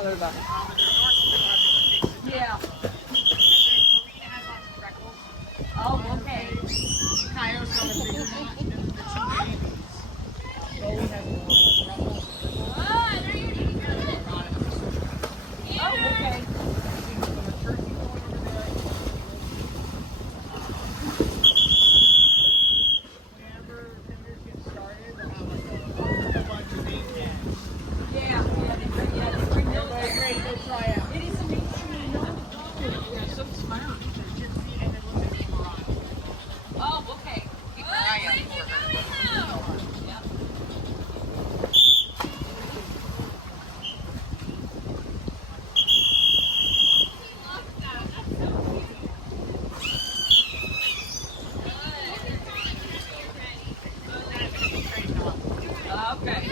other than. Yeah. Oh, okay. Coyotes on the bigger one, and the two babies. Bowie has more ruffles and ripples. Oh, okay. From a turkey going over there. Whenever tenders get started, they'll have like a bunch of name tags. Yeah, they bring those. Everybody's ready to go try out. It is amazing, you know. Yeah, some smart. They're gypsy and then look at the Morocco. Oh, okay. Keep an eye out for her. Yeah. Okay.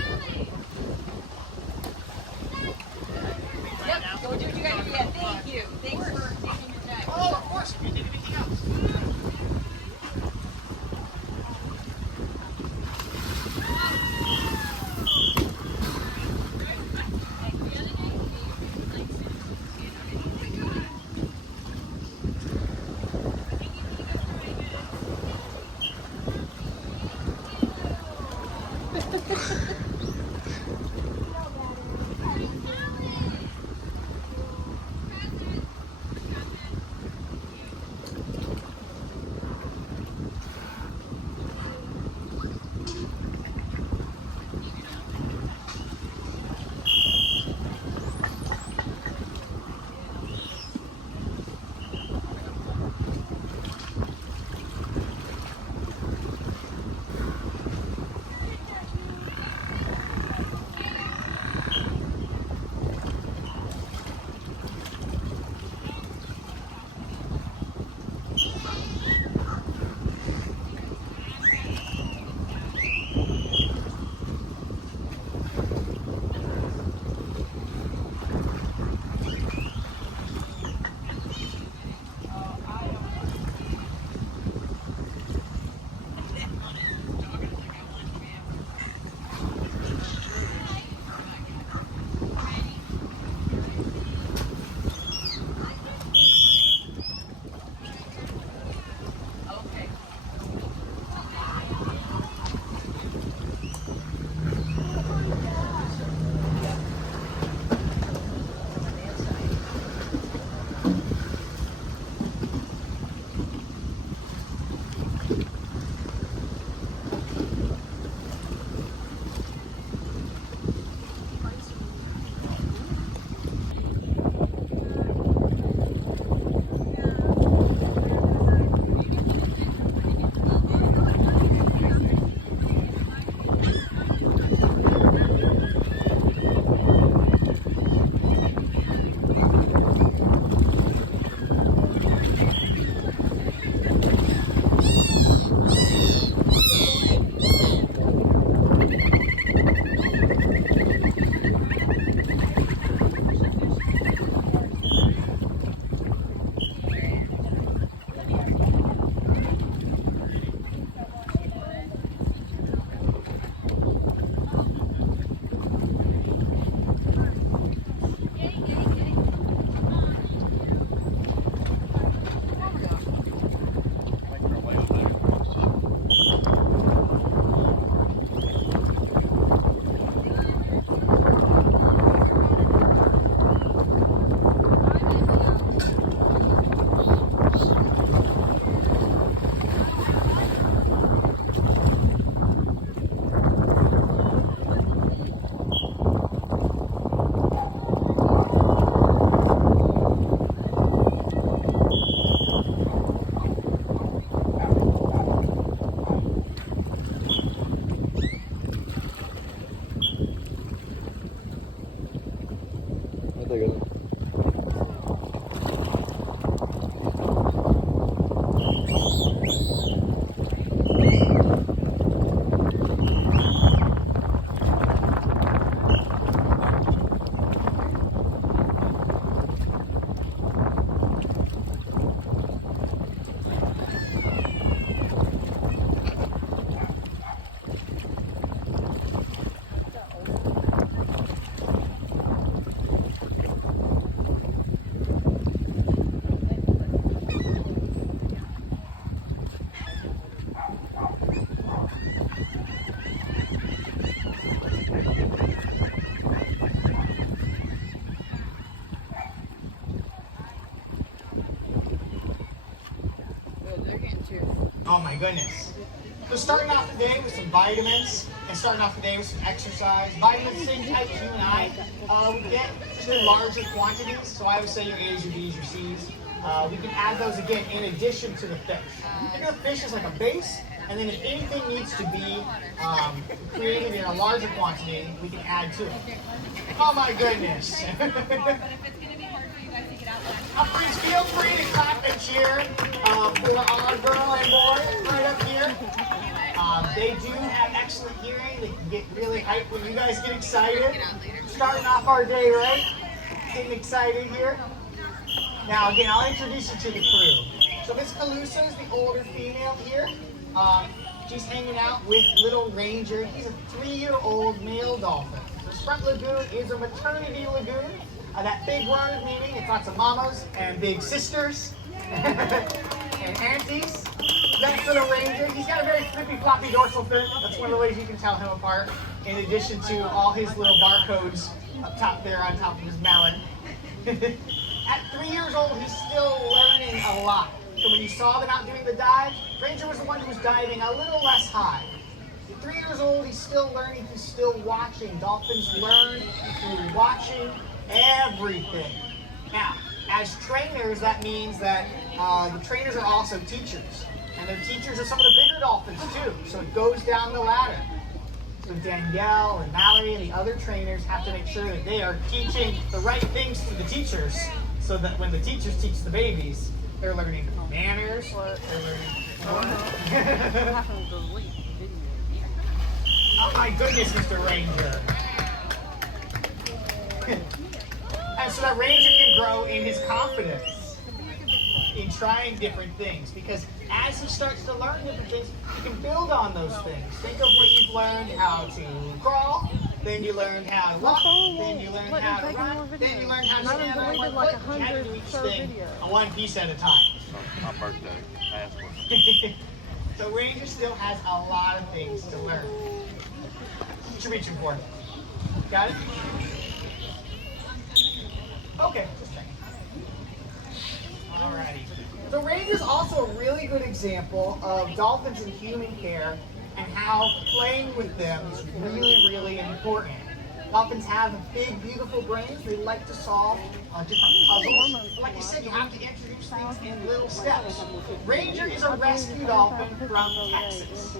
Yep, go do what you gotta do. Yeah, thank you. Thanks for taking your time. Oh, of course. If you need anything else. Oh my goodness. So starting off the day with some vitamins and starting off the day with some exercise. Vitamins, same type as you and I. We get just in larger quantities. So I would say your A's, your B's, your C's. We can add those again in addition to the fish. Think of the fish as like a base, and then if anything needs to be created in a larger quantity, we can add to it. Oh my goodness. Please feel free to clap and cheer for our girl and boy right up here. They do have excellent hearing. They can get really hyped when you guys get excited. Starting off our day, right? Getting excited here. Now, again, I'll introduce you to the crew. So Miss Calusa is the older female here. She's hanging out with little Ranger. He's a 3-year-old male dolphin. This front lagoon is a maternity lagoon. That big word meaning it's lots of mamas and big sisters and aunties. That's little Ranger. He's got a very flippy floppy dorsal fin. That's one of the ways you can tell him apart. In addition to all his little barcodes up top there on top of his melon. At 3 years old, he's still learning a lot. So when you saw them out doing the dive, Ranger was the one who was diving a little less high. At 3 years old, he's still learning, he's still watching. Dolphins learn through watching everything. Now, as trainers, that means that the trainers are also teachers. And they're teachers of some of the bigger dolphins too. So it goes down the ladder. So Danielle and Mallory and the other trainers have to make sure that they are teaching the right things to the teachers so that when the teachers teach the babies, they're learning manners, they're learning... Oh my goodness, Mr. Ranger. And so that Ranger can grow in his confidence in trying different things, because as he starts to learn different things, he can build on those things. Think of when you've learned how to crawl, then you learned how to walk, then you learned how to run, then you learned how to stand on one foot. You had to do each thing one piece at a time. My birthday, last one. So Ranger still has a lot of things to learn. What you reaching for? Got it? Okay, just a second. Alrighty. So Ranger's also a really good example of dolphins in human care and how playing with them is really, really important. Dolphins have big, beautiful brains. They like to solve different puzzles. But like I said, you have to introduce things in little steps. Ranger is a rescue dolphin from Texas.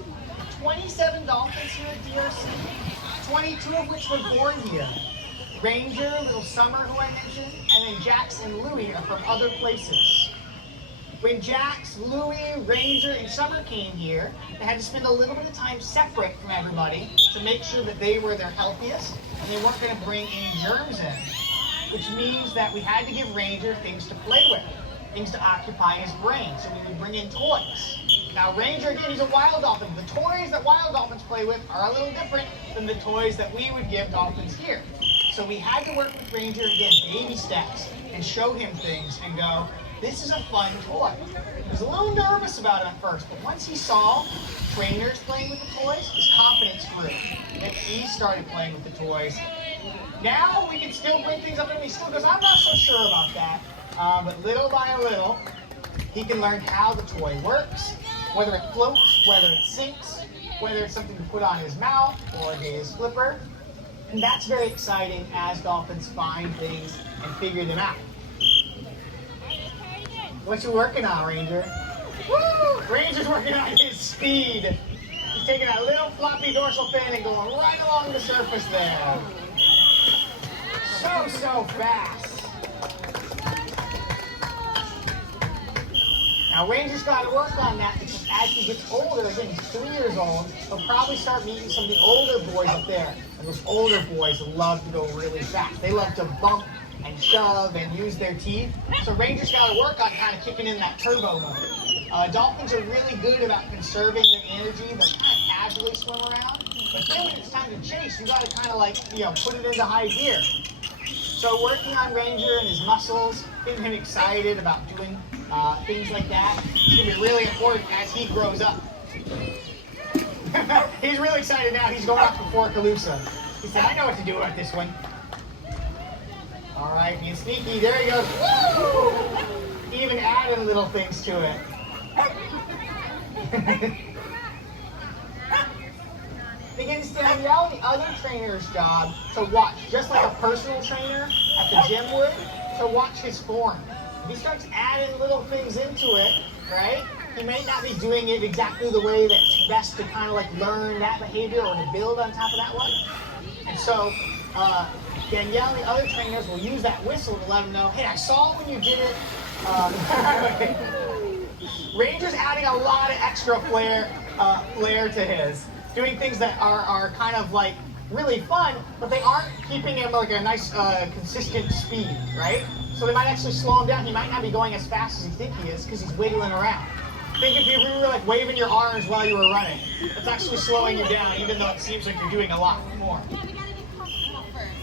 27 dolphins here at DRC, 22 of which were born here. Ranger, little Summer, who I mentioned, and then Jax and Louie are from other places. When Jax, Louie, Ranger, and Summer came here, they had to spend a little bit of time separate from everybody to make sure that they were their healthiest and they weren't going to bring any germs in. Which means that we had to give Ranger things to play with, things to occupy his brain, so we would bring in toys. Now Ranger, again, he's a wild dolphin. The toys that wild dolphins play with are a little different than the toys that we would give dolphins here. So we had to work with Ranger, again, baby steps, and show him things and go, this is a fun toy. He was a little nervous about it at first, but once he saw trainers playing with the toys, his confidence grew. And he started playing with the toys. Now we can still bring things up, and he still goes, I'm not so sure about that. But little by little, he can learn how the toy works, whether it floats, whether it sinks, whether it's something to put on his mouth or his flipper. And that's very exciting as dolphins find things and figure them out. What you working on, Ranger? Woo! Ranger's working on his speed. He's taking that little floppy dorsal fin and going right along the surface there. So fast. Now Ranger's got to work on that because as he gets older, again, he's 3 years old, he'll probably start meeting some of the older boys up there. And those older boys love to go really fast. They love to bump and shove and use their teeth. So Ranger's got to work on kind of kicking in that turbo mode. Dolphins are really good about conserving their energy. They'll kind of casually swim around. But then when it's time to chase, you got to kind of like, put it into high gear. So working on Ranger and his muscles, getting him excited about doing things like that, is going to be really important as he grows up. He's really excited now. He's going off before Calusa. He said, I know what to do about this one. All right, being sneaky. There he goes. Woo! He even added little things to it. Again, it's Danielle, the other trainer's job to watch, just like a personal trainer at the gym would, to watch his form. If he starts adding little things into it, right, he may not be doing it exactly the way that's best to kind of like learn that behavior or to build on top of that one. And so Danielle and the other trainers will use that whistle to let him know, hey, I saw when you did it. Ranger's adding a lot of extra flair to his. Doing things that are kind of like really fun, but they aren't keeping him like a nice consistent speed, right? So they might actually slow him down. He might not be going as fast as you think he is because he's wiggling around. Think if you were like waving your arms while you were running, it's actually slowing you down, even though it seems like you're doing a lot more. Yeah, we gotta get comfortable first.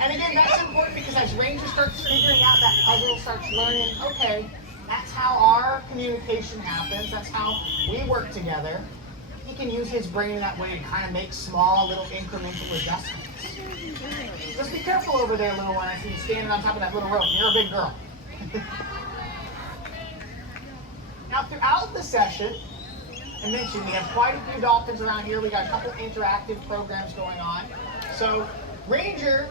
And again, that's important because as Ranger starts figuring out that puzzle, starts learning, okay, that's how our communication happens, that's how we work together, he can use his brain that way to kind of make small little incremental adjustments. Just be careful over there, little one. I see you standing on top of that little rope. You're a big girl. Now, throughout the session, I mentioned we have quite a few dolphins around here. We got a couple interactive programs going on. So, Ranger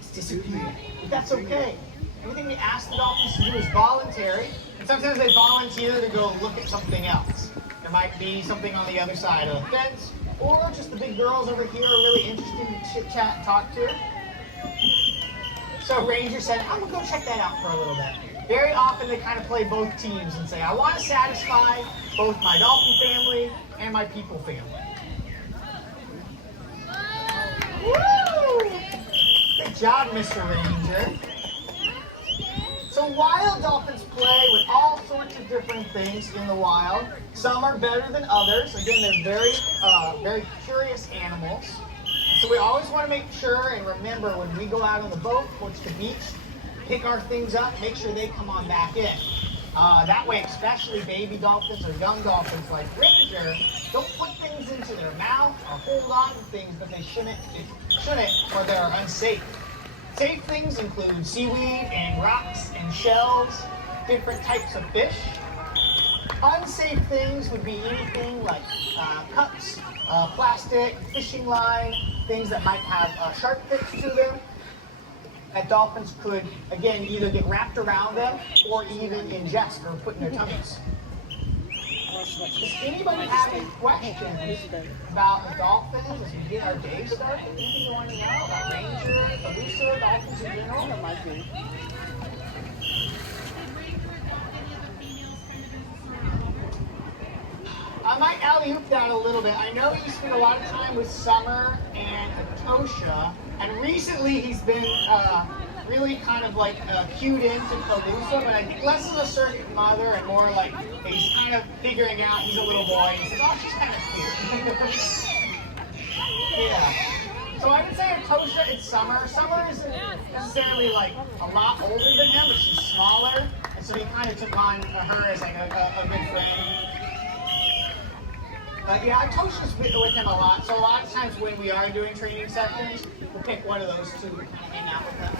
is disappearing, but that's okay. Everything we ask the dolphins to do is voluntary, and sometimes they volunteer to go look at something else. There might be something on the other side of the fence, or just the big girls over here are really interested to chit-chat and talk to. So Ranger said, I'm going to go check that out for a little bit. Very often they kind of play both teams and say, I want to satisfy both my dolphin family and my people family. Woo! Good job, Mr. Ranger. So wild dolphins play with all sorts of different things in the wild. Some are better than others. Again, they're very curious animals. And so we always want to make sure and remember when we go out on the boat towards the beach, pick our things up, make sure they come on back in. That way, especially baby dolphins or young dolphins like Ranger, don't put things into their mouth or hold on to things that they shouldn't or they're unsafe. Safe things include seaweed and rocks and shells, different types of fish. Unsafe things would be anything like cups, plastic, fishing line, things that might have sharp tips to them. That dolphins could, again, either get wrapped around them or even ingest or put in their tummies. Does anybody have any questions about dolphins as we get our day started? Anything you want to know about Ranger, Calusa, dolphins in general? I might alley-oop that a little bit. I know you spend a lot of time with Summer and Atosha, and recently he's been really kind of like cued into Calusa, but I think less of a surrogate mother and more like he's kind of figuring out he's a little boy. He says, oh, she's kind of cute. Yeah. So I would say Atosha, it's Summer. Summer isn't necessarily like a lot older than him, but she's smaller, and so he kind of took on her as like a good friend. Yeah, Atosha's with him a lot, so a lot of times when we are doing training sessions, we'll pick one of those two to kind of hang out with him.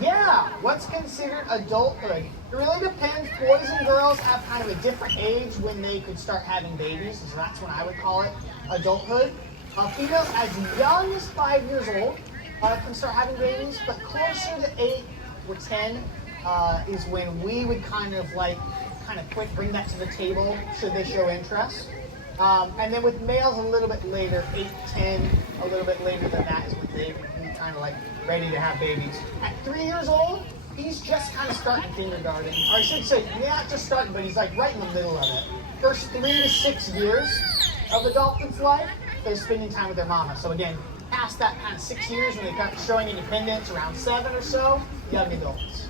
Yeah, what's considered adulthood? It really depends. Boys and girls have kind of a different age when they could start having babies, so that's when I would call it adulthood. Females as young as 5 years old can start having babies, but closer to 8 or 10 is when we would kind of quick bring that to the table should they show interest. And then with males a little bit later, 8, 10, a little bit later than that is when they would be kind of like ready to have babies. At 3 years old, he's just kind of starting kindergarten. Or I should say, not just starting, but he's like right in the middle of it. First 3 to 6 years of the dolphin's life, they're spending time with their mama. So again, past that kind of 6 years when they start showing independence, around 7 or so, young adults.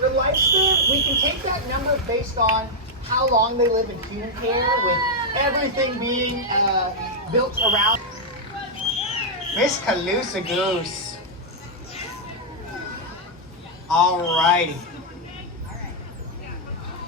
The lifespan, we can take that number based on how long they live in human care, with everything being built around. Miss Calusa Goose. Alrighty.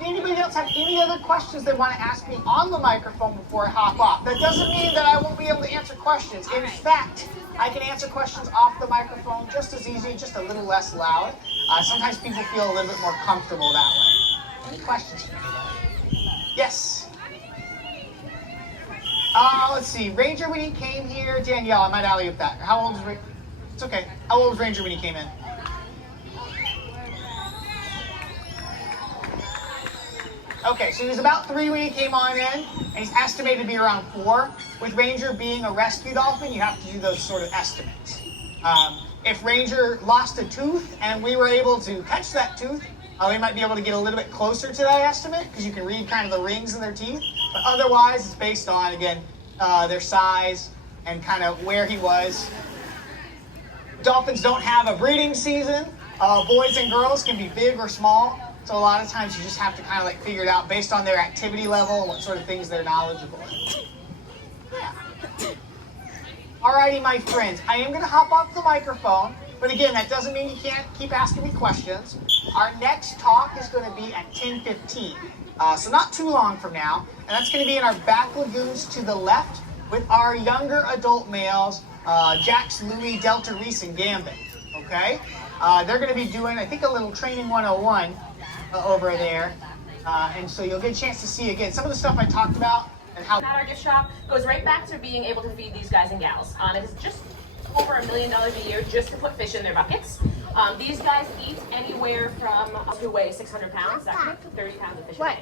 Anybody else have any other questions they want to ask me on the microphone before I hop off? That doesn't mean that I won't be able to answer questions. questions. In fact, I can answer questions off the microphone just as easy, just a little less loud. Sometimes people feel a little bit more comfortable that way. Any questions for anybody? Yes? Let's see. Ranger when he came here, Danielle, I might alley-oop that. How old is Ranger? It's okay. How old was Ranger when he came in? Okay, so he was about 3 when he came on in, and he's estimated to be around 4. With Ranger being a rescue dolphin, you have to do those sort of estimates. If Ranger lost a tooth and we were able to catch that tooth, we might be able to get a little bit closer to that estimate because you can read kind of the rings in their teeth. But otherwise, it's based on, again, their size and kind of where he was. Dolphins don't have a breeding season. Boys and girls can be big or small. So a lot of times you just have to kind of like figure it out based on their activity level and what sort of things they're knowledgeable in. Yeah. Alrighty, my friends. I am going to hop off the microphone. But again, that doesn't mean you can't keep asking me questions. Our next talk is going to be at 10:15. So not too long from now. And that's going to be in our back lagoons to the left with our younger adult males, Jax, Louie, Delta, Reese, and Gambit. Okay? They're going to be doing, I think, a little training 101 over there. And so you'll get a chance to see, again, some of the stuff I talked about and how... At our gift shop goes right back to being able to feed these guys and gals. It is just over $1 million a year just to put fish in their buckets. These guys eat anywhere from up to weigh 600 pounds. That can make 30 pounds of fish a day.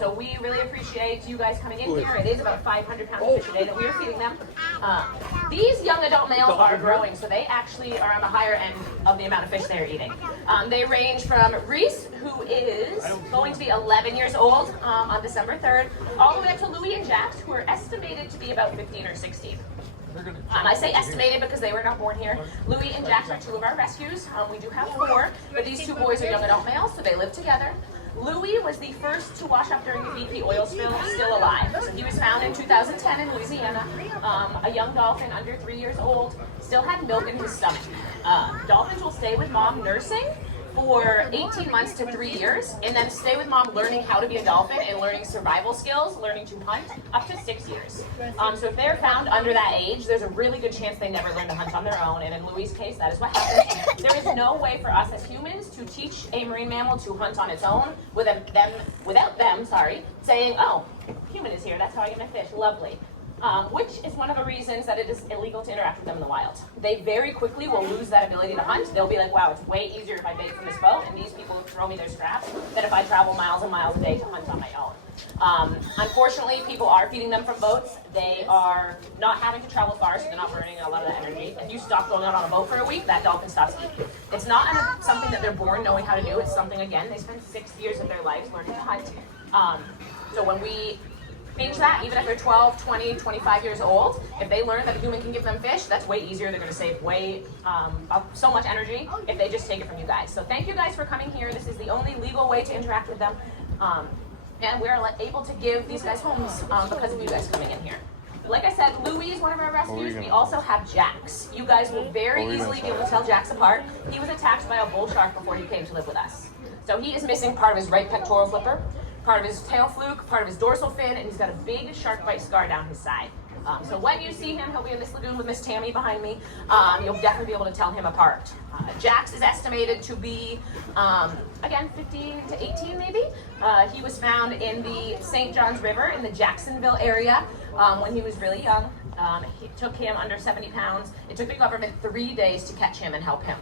So we really appreciate you guys coming in here. It is about 500 pounds of fish a day that we are feeding them. These young adult males are growing, so they actually are on the higher end of the amount of fish they're eating. They range from Reese, who is going to be 11 years old on December 3rd, all the way up to Louie and Jax, who are estimated to be about 15 or 16. I say estimated because they were not born here. Louie and Jax are 2 of our rescues. We do have 4, but these 2 boys are young adult males, so they live together. Louie was the first to wash up during the BP oil spill, still alive. So he was found in 2010 in Louisiana, a young dolphin under 3 years old, still had milk in his stomach. Dolphins will stay with mom nursing for 18 months to 3 years, and then stay with mom learning how to be a dolphin and learning survival skills, learning to hunt, up to 6 years. So if they're found under that age, there's a really good chance they never learn to hunt on their own, and in Louie's case, that is what happened. There is no way for us as humans to teach a marine mammal to hunt on its own without them saying, oh, human is here, that's how I get my fish, lovely. Which is one of the reasons that it is illegal to interact with them in the wild. They very quickly will lose that ability to hunt. They'll be like, wow, it's way easier if I bait from this boat, and these people throw me their scraps, than if I travel miles and miles a day to hunt on my own. Unfortunately, people are feeding them from boats. They are not having to travel far, so they're not burning a lot of that energy. If you stop going out on a boat for a week, that dolphin stops eating. It's not something that they're born knowing how to do. It's something, again, they spend 6 years of their lives learning to hunt. So when we change that, even if they're 12, 20, 25 years old, if they learn that a human can give them fish, that's way easier. They're going to save so much energy if they just take it from you guys. So thank you guys for coming here. This is the only legal way to interact with them. And we're able to give these guys homes because of you guys coming in here. Like I said, Louie is one of our rescues. We also have Jax. You guys will very easily be able to tell Jax apart. He was attacked by a bull shark before he came to live with us. So he is missing part of his right pectoral flipper, part of his tail fluke, part of his dorsal fin, and he's got a big shark bite scar down his side. So when you see him, he'll be in this lagoon with Miss Tammy behind me. You'll definitely be able to tell him apart. Jax is estimated to be, again, 15 to 18 maybe. He was found in the St. Johns River in the Jacksonville area when he was really young. It took him under 70 pounds. It took the government 3 days to catch him and help him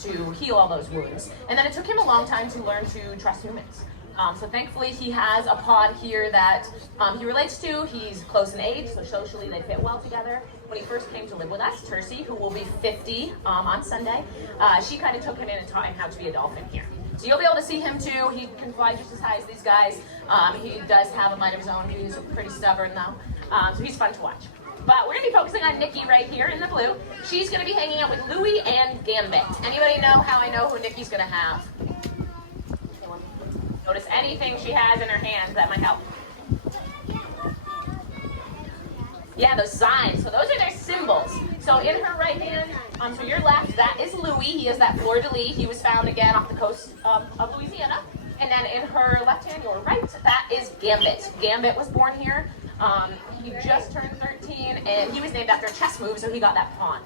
to heal all those wounds. And then it took him a long time to learn to trust humans. So thankfully he has a pod here that he relates to. He's close in age, so socially they fit well together. When he first came to live with us, Tercy, who will be 50 on Sunday, she kind of took him in and taught him how to be a dolphin here. So you'll be able to see him too. He can fly just as high as these guys. He does have a mind of his own. He's pretty stubborn though, so he's fun to watch. But we're going to be focusing on Nikki right here in the blue. She's going to be hanging out with Louie and Gambit. Anybody know how I know who Nikki's going to have? Notice anything she has in her hands that might help. Yeah, those signs. So those are their symbols. So in her right hand, to your left, that is Louie. He is that fleur-de-lis. He was found again off the coast of Louisiana. And then in her left hand, your right, that is Gambit. Gambit was born here. He just turned 13, and he was named after a chess move, so he got that pawn.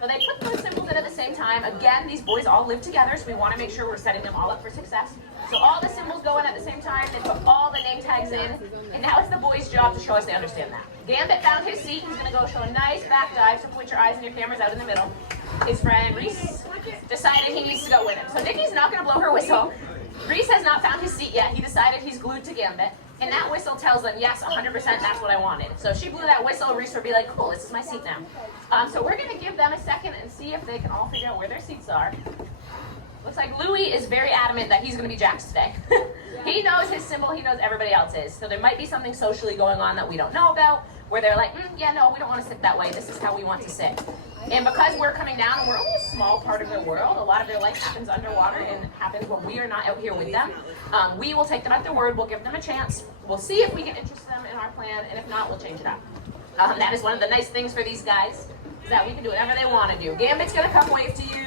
So they put those symbols in at the same time. Again, these boys all live together, so we want to make sure we're setting them all up for success. So all the symbols go in at the same time. They put all the name tags in, and now it's the boys' job to show us they understand that. Gambit found his seat. He's going to go show a nice back dive, so point your eyes and your cameras out in the middle. His friend Reese decided he needs to go with him. So Nikki's not going to blow her whistle. Reese has not found his seat yet. He decided he's glued to Gambit. And that whistle tells them, yes, 100%, that's what I wanted. So if she blew that whistle, Reese would be like, cool, this is my seat now. So we're going to give them a second and see if they can all figure out where their seats are. Looks like Louie is very adamant that he's going to be Jax today. He knows his symbol, he knows everybody else's. So there might be something socially going on that we don't know about, where they're like, yeah, no, we don't want to sit that way. This is how we want to sit. And because we're coming down and we're only a small part of their world, a lot of their life happens underwater and happens when we are not out here with them. We will take them at their word. We'll give them a chance. We'll see if we can interest them in our plan, and if not, we'll change it up. That is one of the nice things for these guys, is that we can do whatever they want to do. Gambit's going to come wave to you.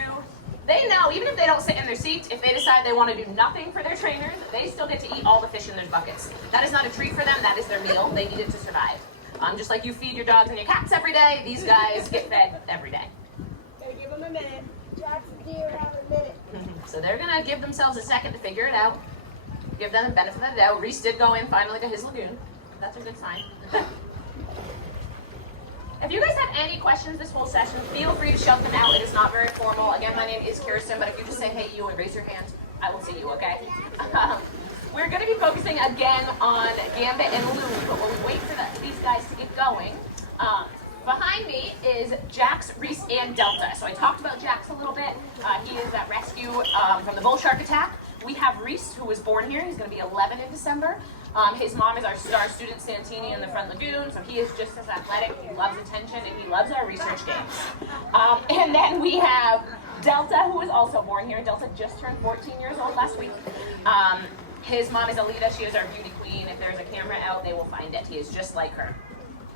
They know, even if they don't sit in their seats, if they decide they want to do nothing for their trainers, they still get to eat all the fish in their buckets. That is not a treat for them. That is their meal. They need it to survive. Just like you feed your dogs and your cats every day, these guys get fed every day. Give them a minute. Jackson deer have a minute. So they're going to give themselves a second to figure it out. Give them the benefit of the doubt. Reese did go in finally to his lagoon. That's a good sign. If you guys have any questions this whole session, feel free to shout them out. It is not very formal. Again, my name is Kirsten, but if you just say, hey, you, and raise your hand, I will see you, okay? We're going to be focusing again on Gambit and Louie, but while we wait for these guys to get going, behind me is Jax, Reese, and Delta. So I talked about Jax a little bit. He is at rescue from the bull shark attack. We have Reese, who was born here. He's going to be 11 in December. His mom is our star student, Santini, in the front lagoon, so he is just as athletic. He loves attention, and he loves our research games. And then we have Delta, who was also born here. Delta just turned 14 years old last week. His mom is Alita. She is our beauty queen. If there's a camera out, they will find it. He is just like her.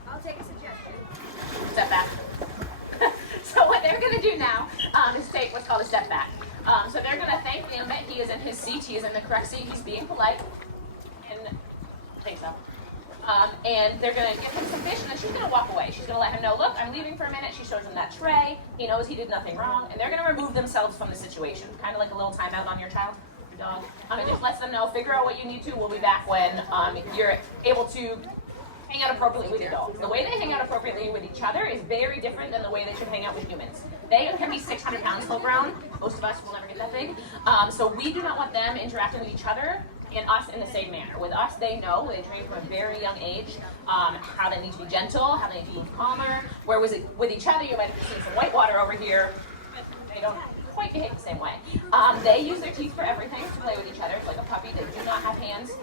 I'll take a suggestion. Step back. So what they're going to do now is take what's called a step back. So they're going to thank Gambit. He is in his seat. He is in the correct seat. He's being polite. And take some. And they're going to give him some fish, and then she's going to walk away. She's going to let him know, look, I'm leaving for a minute. She shows him that tray. He knows he did nothing wrong. And they're going to remove themselves from the situation. Kind of like a little timeout on your child, your dog. It just lets them know, figure out what you need to. We'll be back when you're able to hang out appropriately with your dogs. The way they hang out appropriately with each other is very different than the way they should hang out with humans. They can be 600 pounds full grown. Most of us will never get that big. So we do not want them interacting with each other and us in the same manner. With us, they know, they train from a very young age, how they need to be gentle, how they need to be calmer. Where with each other, you might have seen some whitewater over here. They don't quite behave the same way. They use their teeth for everything to play with each other. It's like a puppy. They do not have hands.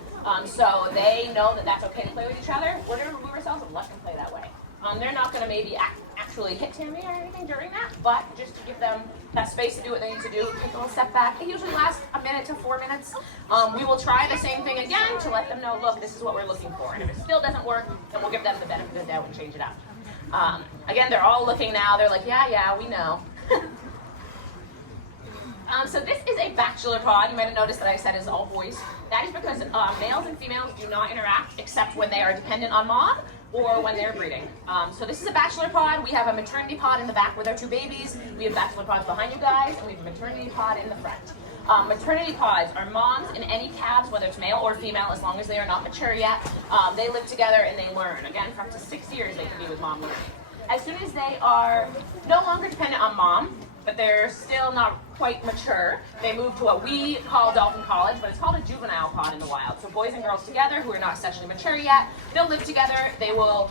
So they know that that's okay to play with each other. We're going to remove ourselves and let them play that way. They're not going to maybe actually hit Tammy or anything during that, but just to give them that space to do what they need to do, take a little step back. It usually lasts a minute to 4 minutes. We will try the same thing again to let them know, look, this is what we're looking for. And if it still doesn't work, then we'll give them the benefit of the doubt and change it up. Again, they're all looking now. They're like, yeah, we know. So this is a bachelor pod. You might have noticed that I said it's all boys. That is because males and females do not interact except when they are dependent on mom or when they're breeding. So this is a bachelor pod. We have a maternity pod in the back with our 2 babies. We have bachelor pods behind you guys, and we have a maternity pod in the front. Maternity pods are moms in any calves, whether it's male or female, as long as they are not mature yet. They live together and they learn. Again, for up to 6 years, they can be with mom learning. As soon as they are no longer dependent on mom, but they're still not quite mature, they move to what we call dolphin college, but it's called a juvenile pod in the wild. So boys and girls together who are not sexually mature yet, they'll live together, they will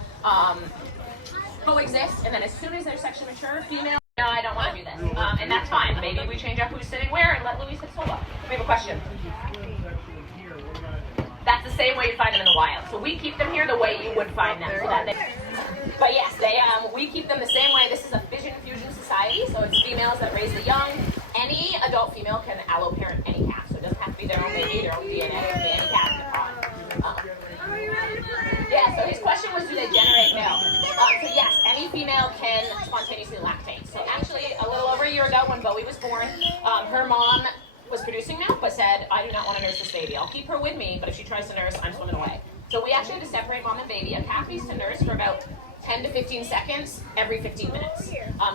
coexist, and then as soon as they're sexually mature, female, no, I don't want to do this. And that's fine. Maybe we change up who's sitting where and let Louis sit solo. We have a question. That's the same way you find them in the wild. So we keep them here the way you would find them. So that but yes, we keep them the same way. This is a fission fusion society, so it's females that raise the young. Any adult female can alloparent any calf, so it doesn't have to be their own baby, their own DNA. It can be any calf in the pod. Yeah, so his question was, do they generate milk? So yes, any female can spontaneously lactate. So actually, a little over a year ago when Bowie was born, her mom was producing milk, but said, I do not want to nurse this baby. I'll keep her with me, but if she tries to nurse, I'm swimming away. So we actually had to separate mom and baby. A calf needs to nurse for about 10 to 15 seconds every 15 minutes.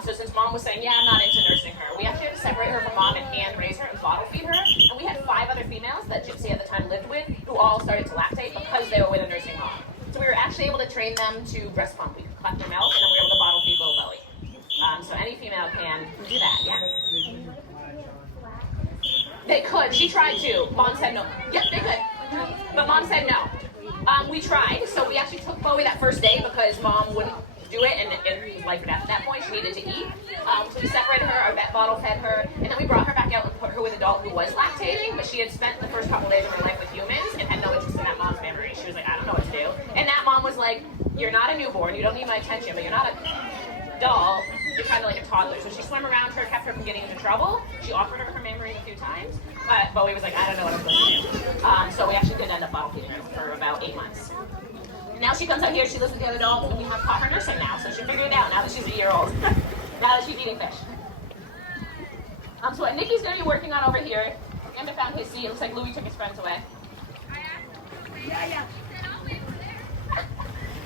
So since mom was saying, yeah, I'm not into nursing her, we actually had to separate her from mom and hand raise her and bottle feed her. And we had 5 other females that Gypsy at the time lived with who all started to lactate because they were with a nursing mom. So we were actually able to train them to breast pump. We could cut their milk and then we were able to bottle feed little Bowie. So any female can do that, yeah. They could. She tried to. Mom said no. Yep, they could. But mom said no. We tried. So we actually took Bowie that first day because mom wouldn't do it, and it was life or death at that point. She needed to eat. So we separated her, our vet bottle fed her, and then we brought her back out and put her with a dog who was lactating, but she had spent the first couple days of her life with humans and had no interest in that mom's memory. She was like, I don't know what to do. And that mom was like, you're not a newborn, you don't need my attention, but you're not a doll, you're kind of like a toddler. So she swam around her, kept her from getting into trouble. She offered her memory a few times, but Bowie was like, I don't know what I'm supposed to do. So we actually did end up bottle feeding her for about 8 months. Now she comes out here, she lives with the other dogs, and we have taught her nursing now, so she figured it out now that she's a year old. Now that she's eating fish. So what Nikki's going to be working on over here, Amanda found his seat. It looks like Louis took his friends away. Yeah.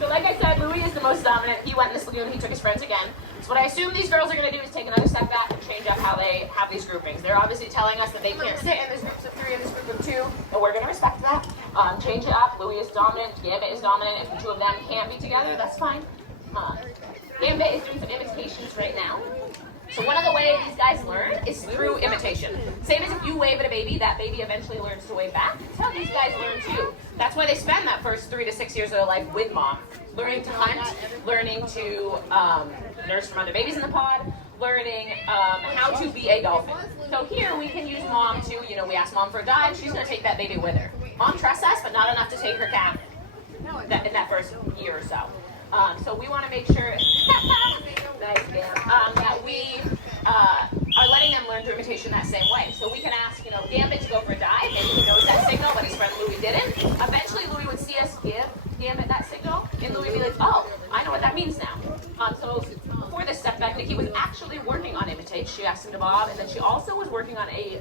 So like I said, Louis is the most dominant. He went in this lagoon, he took his friends again. So what I assume these girls are going to do is take another step back and change up how they have these groupings. They're obviously telling us that they can't sit in this groups of 3 and this group of 2, but we're going to respect that. Change it up. Louis is dominant, Gambit is dominant. If the 2 of them can't be together, that's fine. Gambit is doing some imitations right now. So one of the ways these guys learn is through imitation. Same as if you wave at a baby, that baby eventually learns to wave back. That's how these guys learn too. That's why they spend that first 3 to 6 years of their life with mom. Learning to hunt, learning to nurse from other babies in the pod, learning how to be a dolphin. So here we can use mom to, we ask mom for a dive, she's going to take that baby with her. Mom trusts us, but not enough to take her calf in that first year or so. So we want to make sure that we are letting them learn through imitation that same way. So we can ask, Gambit to go for a dive. Maybe he knows that signal, but his friend Louis didn't. Eventually, Louis would see us give Gambit that signal, and Louis would be like, oh, I know what that means now. So before this step back, Nikki was actually working on imitate. She asked him to bob, and then she also was working on a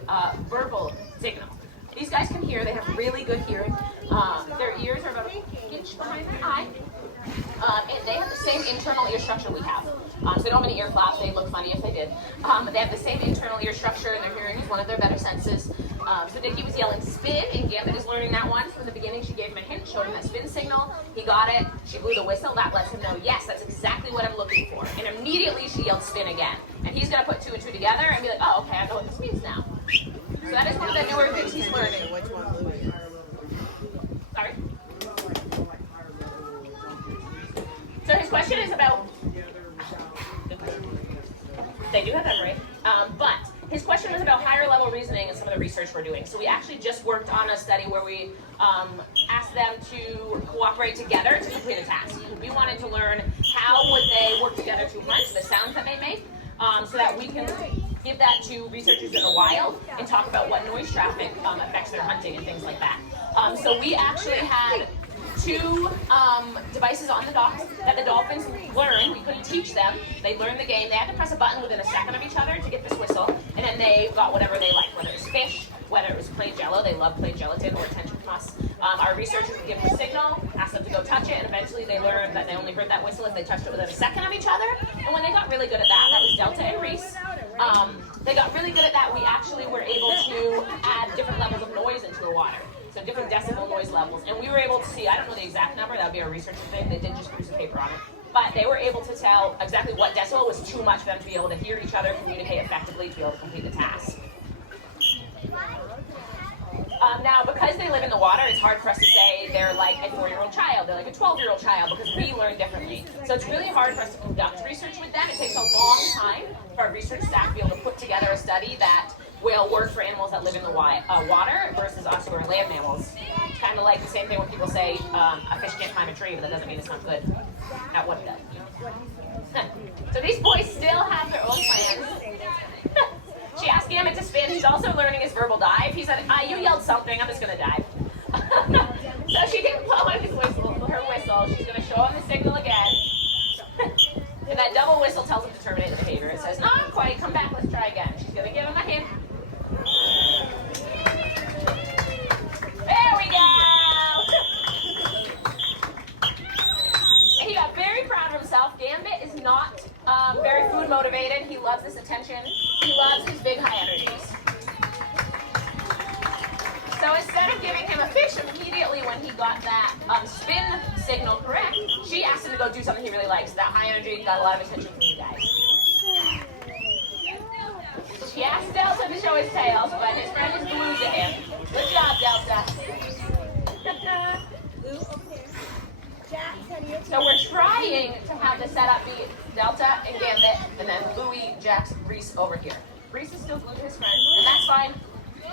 verbal signal. These guys can hear. They have really good hearing. Their ears are about an inch behind their eye. And they have the same internal ear structure we have. So they don't have any ear flaps. They'd look funny if they did. They have the same internal ear structure, and their hearing is one of their better senses. So Nikki was yelling spin, and Gambit is learning that one. From the beginning, she gave him a hint, showed him that spin signal. He got it. She blew the whistle. That lets him know, yes, that's exactly what I'm looking for. And immediately she yelled spin again. And he's going to put 2 and 2 together and be like, oh, okay, I know what this means now. So that is one of the newer things he's learning. Sorry? So his question is about, they do have memory, but his question was about higher level reasoning and some of the research we're doing. So we actually just worked on a study where we asked them to cooperate together to complete a task. We wanted to learn how would they work together to hunt, the sounds that they make, so that we can give that to researchers in the wild and talk about what noise traffic affects their hunting and things like that. So we actually had 2 devices on the docks that the dolphins learned. We couldn't teach them. They learned the game. They had to press a button within a second of each other to get this whistle, and then they got whatever they liked, whether it was fish, whether it was plate jello. They love plate gelatin or attention from us. Our researchers would give them a signal, ask them to go touch it, and eventually they learned that they only heard that whistle if they touched it within a second of each other. And when they got really good at that was Delta and Reese. They got really good at that. We actually were able to add different levels of noise into the water. So different decibel noise levels. And we were able to see, I don't know the exact number, that would be a researcher thing, they did just use a paper on it. But they were able to tell exactly what decibel was too much for them to be able to hear each other, communicate effectively, to be able to complete the task. Now, because they live in the water, it's hard for us to say they're like a 4-year-old child, they're like a 12-year-old child, because we learn differently. So it's really hard for us to conduct research with them. It takes a long time for our research staff to be able to put together a study that will work for animals that live in the water versus us who are land mammals. It's kind of like the same thing when people say a fish can't climb a tree, but that doesn't mean it's not good at what it does. So these boys still have their own plans. She asked Gambit to spin. He's also learning his verbal dive. He said, you yelled something, I'm just going to dive. So she didn't blow on her whistle. She's going to show him the signal again. And that double whistle tells him to terminate the behavior. It says, not quite, come back, let's try again. She's going to give him a hint. There we go! And he got very proud of himself. not very food motivated. He loves this attention. He loves his big high energies. So instead of giving him a fish immediately when he got that spin signal correct, she asked him to go do something he really likes. That high energy got a lot of attention from you guys. She asked Delta to show his tails, but his friend is glued to him. Good job, Delta. So we're trying to have the setup be Delta and Gambit, and then Louie, Jax, Reese over here. Reese is still glued to his friend, and that's fine.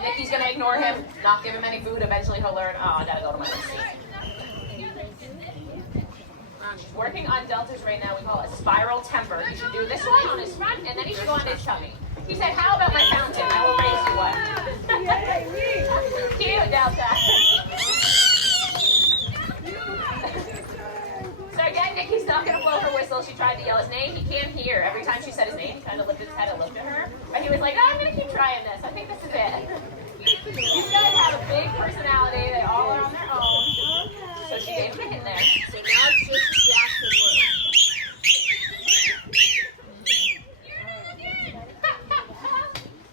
Nikki's gonna ignore him, not give him any food. Eventually he'll learn, oh, I gotta go to my next seat. She's working on Delta's right now. We call it spiral temper. You should do this one on his front, and then he should go on his tummy. He said, how about my fountain? I will raise you one. Cute, Delta. So again, Nikki's not going to blow her whistle. She tried to yell his name. He can't hear. Every time she said his name, he kind of lifted his head and looked at her. But he was like, oh, I'm going to keep trying this. I think this is it. These guys have a big personality. They all are on their own. So she gave him a hint there. So now it's just Jax and Lou.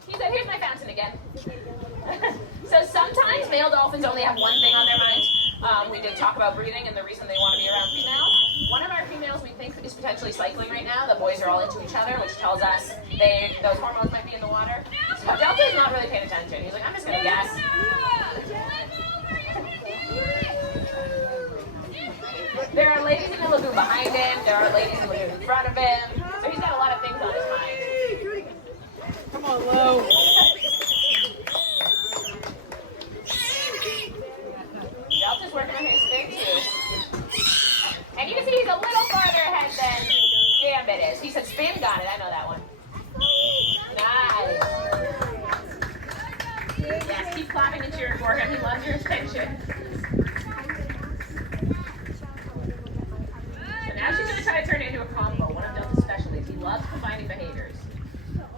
He said, here's my fountain again. So sometimes male dolphins only have one thing on their mind. We did talk about breathing and the reason they want to be around females. One of our females we think is potentially cycling right now. The boys are all into each other, which tells us those hormones might be in the water. So Delta is not really paying attention. He's like, I'm just going to guess. There are ladies in the lagoon behind him. There are ladies in the lagoon in front of him. So he's got a lot of things on his mind. Come on, Lo. Delta's working on his spin too. And you can see he's a little farther ahead than Gambit is. He said spin, got it. I know that one. Nice. Yes, keep clapping and cheering for him. He loves your attention. So now she's going to try to turn it into a combo, one of Delta's specialties. He loves combining behaviors.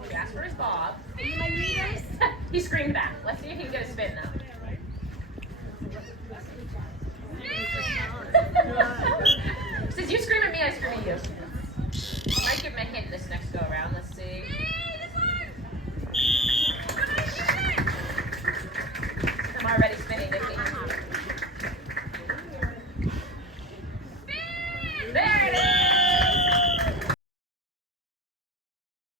She asked for his bob. He screamed back. Let's see if he can get a spin now. Since you scream at me, I scream at you. I might give him a hint this next go around. Let's see. I'm already spinning, Nikki. There